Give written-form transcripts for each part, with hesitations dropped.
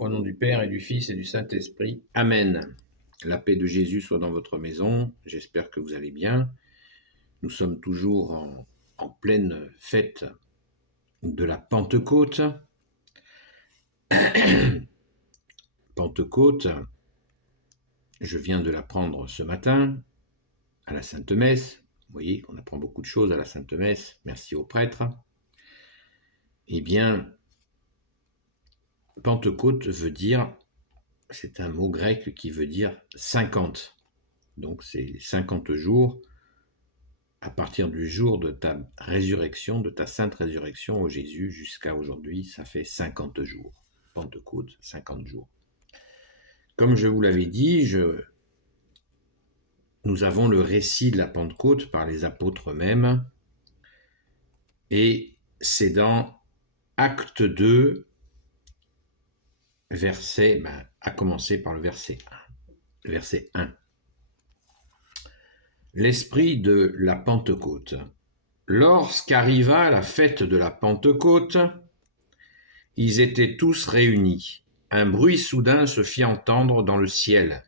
Au nom du Père et du Fils et du Saint-Esprit. Amen. La paix de Jésus soit dans votre maison. J'espère que vous allez bien. Nous sommes toujours en pleine fête de la Pentecôte. Pentecôte, je viens de l'apprendre ce matin à la Sainte Messe. Vous voyez qu'on apprend beaucoup de choses à la Sainte Messe. Merci aux prêtres. Eh bien, Pentecôte veut dire, c'est un mot grec qui veut dire 50. Donc c'est 50 jours à partir du jour de ta résurrection, de ta sainte résurrection au Jésus jusqu'à aujourd'hui, ça fait 50 jours. Pentecôte, 50 jours. Comme je vous l'avais dit, nous avons le récit de la Pentecôte par les apôtres eux-mêmes, et c'est dans Acte 2, à commencer par le verset 1. Verset 1. L'esprit de la Pentecôte. Lorsqu'arriva la fête de la Pentecôte, ils étaient tous réunis. Un bruit soudain se fit entendre dans le ciel,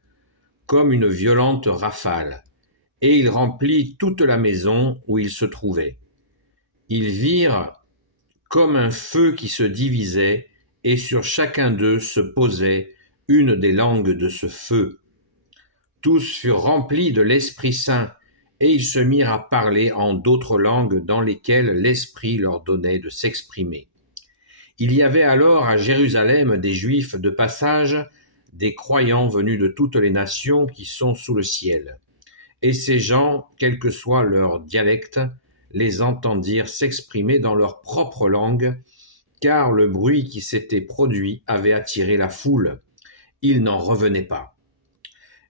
comme une violente rafale, et il remplit toute la maison où ils se trouvaient. Ils virent comme un feu qui se divisait, et sur chacun d'eux se posait une des langues de ce feu. Tous furent remplis de l'Esprit Saint, et ils se mirent à parler en d'autres langues dans lesquelles l'Esprit leur donnait de s'exprimer. Il y avait alors à Jérusalem des Juifs de passage, des croyants venus de toutes les nations qui sont sous le ciel. Et ces gens, quel que soit leur dialecte, les entendirent s'exprimer dans leur propre langue, car le bruit qui s'était produit avait attiré la foule. Ils n'en revenaient pas.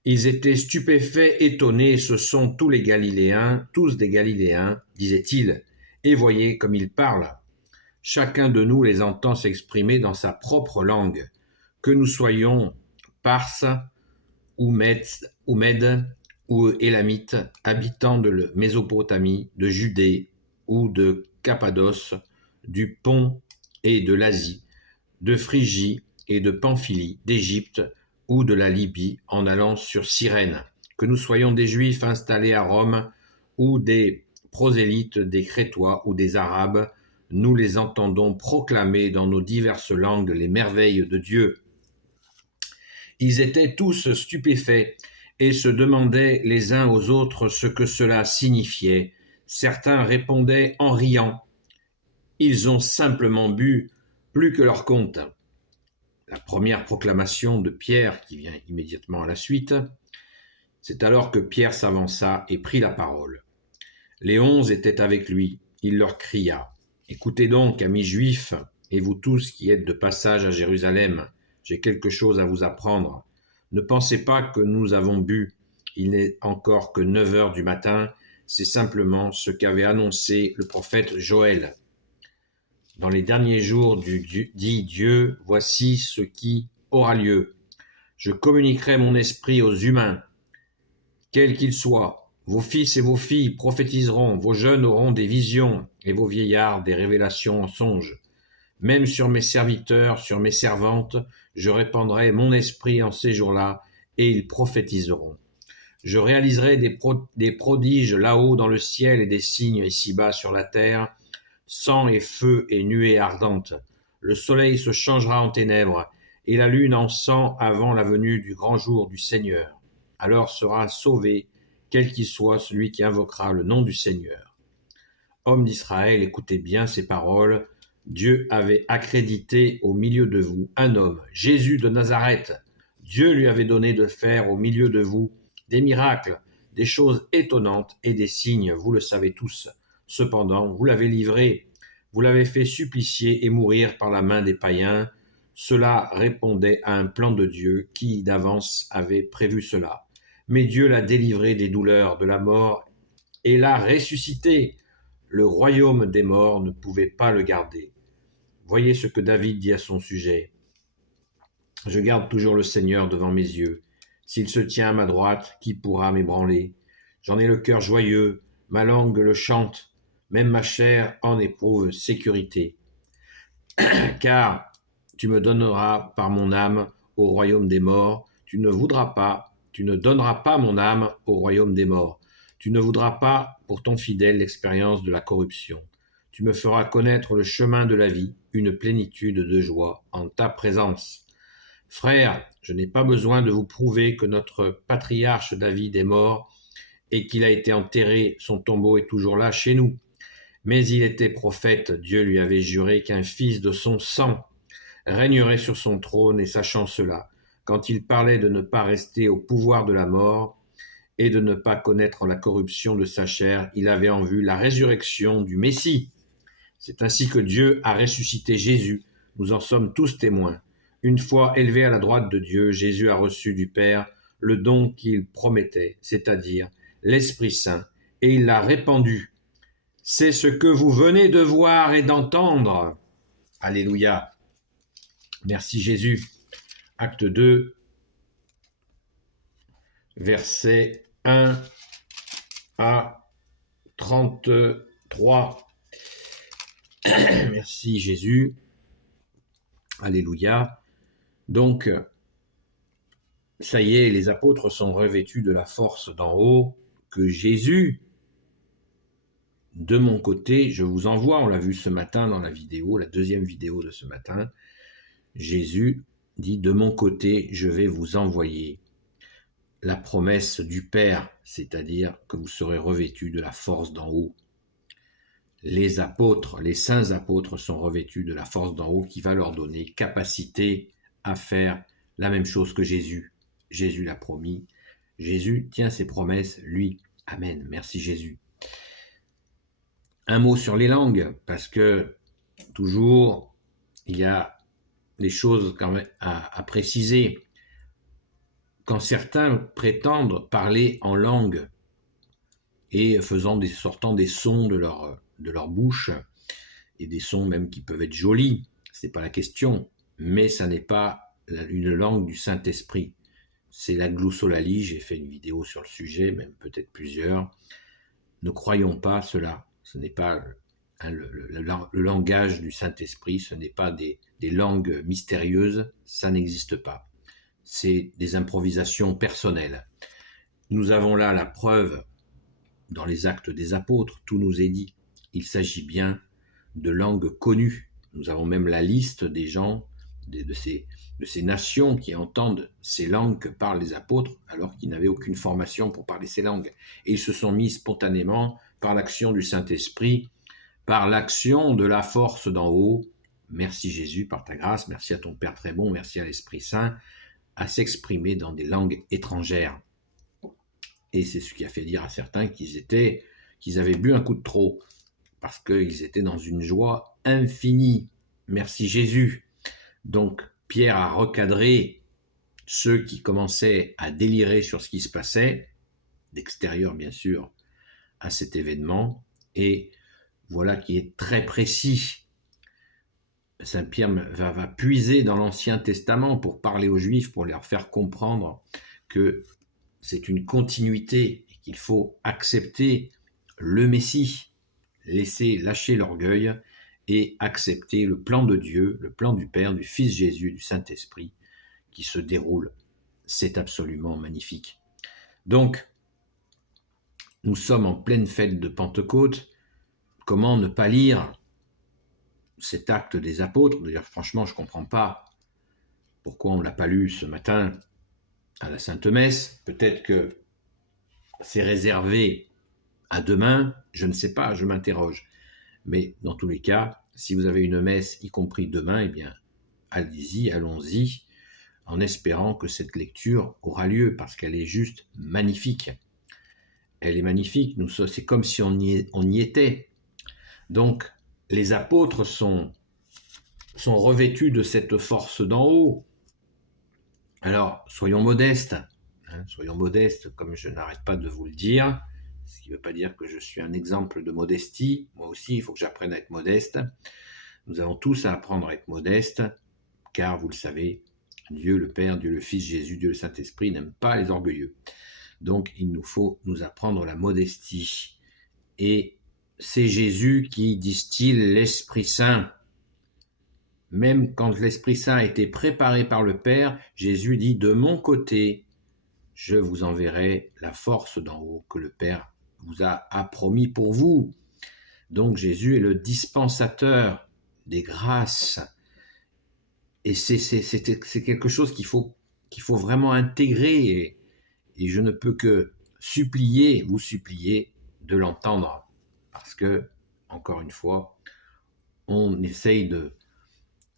Ils étaient stupéfaits, étonnés, ce sont tous des Galiléens, disaient-ils, et voyez comme ils parlent. Chacun de nous les entend s'exprimer dans sa propre langue, que nous soyons Parses ou Mèdes ou Élamites, habitants de Mésopotamie, de Judée ou de Cappadoce, du Pont et de l'Asie, de Phrygie et de Pamphylie, d'Égypte ou de la Libye en allant sur Cyrène, que nous soyons des Juifs installés à Rome ou des prosélytes, des Crétois ou des Arabes, nous les entendons proclamer dans nos diverses langues les merveilles de Dieu. Ils étaient tous stupéfaits et se demandaient les uns aux autres ce que cela signifiait. Certains répondaient en riant. Ils ont simplement bu plus que leur compte. La première proclamation de Pierre, qui vient immédiatement à la suite, c'est alors que Pierre s'avança et prit la parole. Les 11 étaient avec lui. Il leur cria : « Écoutez donc, amis juifs, et vous tous qui êtes de passage à Jérusalem, j'ai quelque chose à vous apprendre. Ne pensez pas que nous avons bu. Il n'est encore que 9 heures du matin. C'est simplement ce qu'avait annoncé le prophète Joël. Dans les derniers jours dit Dieu, voici ce qui aura lieu. Je communiquerai mon esprit aux humains, quels qu'ils soient. Vos fils et vos filles prophétiseront, vos jeunes auront des visions, et vos vieillards des révélations en songes. Même sur mes serviteurs, sur mes servantes, je répandrai mon esprit en ces jours-là, et ils prophétiseront. Je réaliserai des prodiges là-haut dans le ciel et des signes ici-bas sur la terre, sang et feu et nuées ardentes. Le soleil se changera en ténèbres, et la lune en sang avant la venue du grand jour du Seigneur. Alors sera sauvé, quel qu'il soit celui qui invoquera le nom du Seigneur. Hommes d'Israël, écoutez bien ces paroles. Dieu avait accrédité au milieu de vous un homme, Jésus de Nazareth. Dieu lui avait donné de faire au milieu de vous des miracles, des choses étonnantes et des signes, vous le savez tous. Cependant, vous l'avez livré, vous l'avez fait supplicier et mourir par la main des païens. Cela répondait à un plan de Dieu qui d'avance avait prévu cela. Mais Dieu l'a délivré des douleurs de la mort et l'a ressuscité. Le royaume des morts ne pouvait pas le garder. Voyez ce que David dit à son sujet. Je garde toujours le Seigneur devant mes yeux. S'il se tient à ma droite, qui pourra m'ébranler ? J'en ai le cœur joyeux, ma langue le chante, même ma chair en éprouve sécurité. Car tu me donneras par mon âme au royaume des morts. Tu ne donneras pas mon âme au royaume des morts. Tu ne voudras pas pour ton fidèle l'expérience de la corruption. Tu me feras connaître le chemin de la vie, une plénitude de joie en ta présence. Frères, je n'ai pas besoin de vous prouver que notre patriarche David est mort et qu'il a été enterré, son tombeau est toujours là chez nous. Mais il était prophète, Dieu lui avait juré qu'un fils de son sang régnerait sur son trône, et sachant cela, quand il parlait de ne pas rester au pouvoir de la mort et de ne pas connaître la corruption de sa chair, il avait en vue la résurrection du Messie. C'est ainsi que Dieu a ressuscité Jésus, nous en sommes tous témoins. Une fois élevé à la droite de Dieu, Jésus a reçu du Père le don qu'il promettait, c'est-à-dire l'Esprit Saint, et il l'a répandu. C'est ce que vous venez de voir et d'entendre. Alléluia. Merci Jésus. Acte 2, versets 1 à 33. Merci Jésus. Alléluia. Donc, ça y est, les apôtres sont revêtus de la force d'en haut que Jésus, de mon côté, je vous envoie, on l'a vu ce matin dans la vidéo, la deuxième vidéo de ce matin, Jésus dit, de mon côté, je vais vous envoyer la promesse du Père, c'est-à-dire que vous serez revêtus de la force d'en haut. Les apôtres, les saints apôtres sont revêtus de la force d'en haut qui va leur donner capacité à faire la même chose que Jésus. Jésus l'a promis. Jésus tient ses promesses, lui. Amen. Merci Jésus. Un mot sur les langues, parce que toujours, il y a des choses quand même à préciser. Quand certains prétendent parler en langue et sortant des sons de leur bouche, et des sons même qui peuvent être jolis, ce n'est pas la question, mais ça n'est pas une langue du Saint-Esprit. C'est la glossolalie, j'ai fait une vidéo sur le sujet, même peut-être plusieurs. Ne croyons pas cela, ce n'est pas le langage du Saint-Esprit, ce n'est pas des langues mystérieuses, ça n'existe pas. C'est des improvisations personnelles. Nous avons là la preuve dans les actes des apôtres, tout nous est dit. Il s'agit bien de langues connues. Nous avons même la liste des gens, de ces nations qui entendent ces langues que parlent les apôtres, alors qu'ils n'avaient aucune formation pour parler ces langues. Et ils se sont mis spontanément, par l'action du Saint-Esprit, par l'action de la force d'en haut. Merci Jésus, par ta grâce, merci à ton Père très bon, merci à l'Esprit Saint, à s'exprimer dans des langues étrangères. Et c'est ce qui a fait dire à certains qu'ils avaient bu un coup de trop, parce qu'ils étaient dans une joie infinie. Merci Jésus. Donc Pierre a recadré ceux qui commençaient à délirer sur ce qui se passait, d'extérieur bien sûr, à cet événement, et voilà qui est très précis. Saint Pierre va puiser dans l'Ancien Testament pour parler aux Juifs, pour leur faire comprendre que c'est une continuité et qu'il faut accepter le Messie, lâcher l'orgueil et accepter le plan de Dieu, le plan du Père, du Fils Jésus et du Saint-Esprit qui se déroule. C'est absolument magnifique. Donc, nous sommes en pleine fête de Pentecôte. Comment ne pas lire cet acte des apôtres? D'ailleurs, franchement, je ne comprends pas pourquoi on ne l'a pas lu ce matin à la Sainte Messe. Peut-être que c'est réservé à demain, je ne sais pas, je m'interroge. Mais dans tous les cas, si vous avez une messe, y compris demain, eh bien, allons-y, en espérant que cette lecture aura lieu, parce qu'elle est juste magnifique. Elle est magnifique, c'est comme si on y était. Donc, les apôtres sont revêtus de cette force d'en haut. Alors, soyons modestes, comme je n'arrête pas de vous le dire, ce qui ne veut pas dire que je suis un exemple de modestie. Moi aussi, il faut que j'apprenne à être modeste. Nous avons tous à apprendre à être modestes, car vous le savez, Dieu le Père, Dieu le Fils, Jésus, Dieu le Saint-Esprit n'aiment pas les orgueilleux. Donc, il nous faut nous apprendre la modestie. Et c'est Jésus qui distille l'Esprit Saint. Même quand l'Esprit Saint a été préparé par le Père, Jésus dit « De mon côté, je vous enverrai la force d'en haut que le Père vous a promis pour vous. » Donc Jésus est le dispensateur des grâces. Et c'est quelque chose qu'il faut vraiment intégrer. Et je ne peux que vous supplier de l'entendre. Parce que, encore une fois, on essaye de...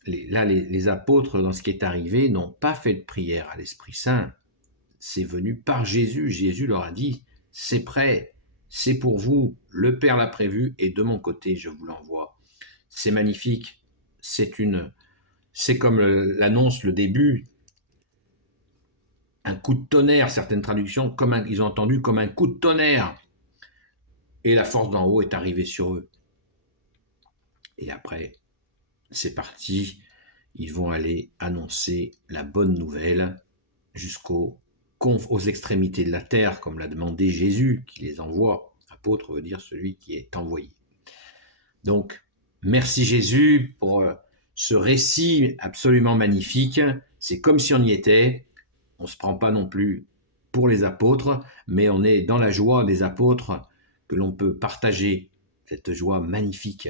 les apôtres, dans ce qui est arrivé, n'ont pas fait de prière à l'Esprit Saint. C'est venu par Jésus. Jésus leur a dit, c'est prêt, c'est pour vous, le Père l'a prévu, et de mon côté, je vous l'envoie. C'est magnifique, c'est comme l'annonce, le début, un coup de tonnerre, certaines traductions, ils ont entendu comme un coup de tonnerre. Et la force d'en haut est arrivée sur eux. Et après, c'est parti, ils vont aller annoncer la bonne nouvelle aux extrémités de la terre, comme l'a demandé Jésus, qui les envoie. Apôtre veut dire celui qui est envoyé. Donc, merci Jésus pour ce récit absolument magnifique. C'est comme si on y était. On ne se prend pas non plus pour les apôtres, mais on est dans la joie des apôtres que l'on peut partager, cette joie magnifique.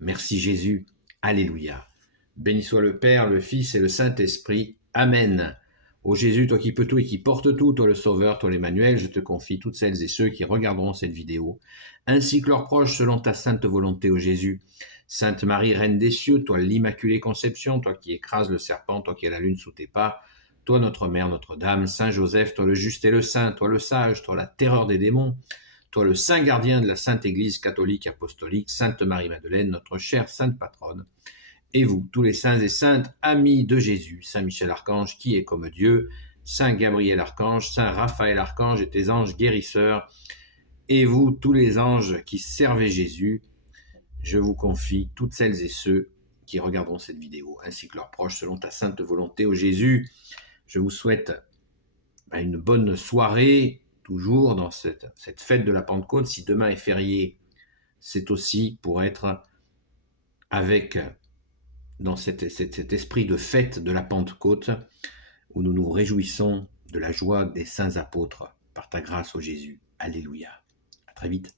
Merci Jésus. Alléluia. Béni soit le Père, le Fils et le Saint-Esprit. Amen. Ô Jésus, toi qui peux tout et qui portes tout, toi le Sauveur, toi l'Emmanuel, je te confie toutes celles et ceux qui regarderont cette vidéo, ainsi que leurs proches selon ta sainte volonté, ô Jésus. Sainte Marie, Reine des cieux, toi l'Immaculée Conception, toi qui écrases le serpent, toi qui as la lune sous tes pas, toi notre Mère, Notre-Dame, Saint Joseph, toi le juste et le saint, toi le sage, toi la terreur des démons, toi le saint gardien de la Sainte Église catholique apostolique, Sainte Marie-Madeleine, notre chère Sainte Patronne, et vous, tous les saints et saintes, amis de Jésus, Saint Michel Archange, qui est comme Dieu, Saint Gabriel Archange, Saint Raphaël Archange et tes anges guérisseurs, et vous, tous les anges qui servaient Jésus, je vous confie toutes celles et ceux qui regarderont cette vidéo, ainsi que leurs proches, selon ta sainte volonté, ô Jésus. Je vous souhaite une bonne soirée, toujours dans cette fête de la Pentecôte. Si demain est férié, c'est aussi pour être avec, dans cet esprit de fête de la Pentecôte, où nous nous réjouissons de la joie des saints apôtres, par ta grâce, ô Jésus. Alléluia. À très vite.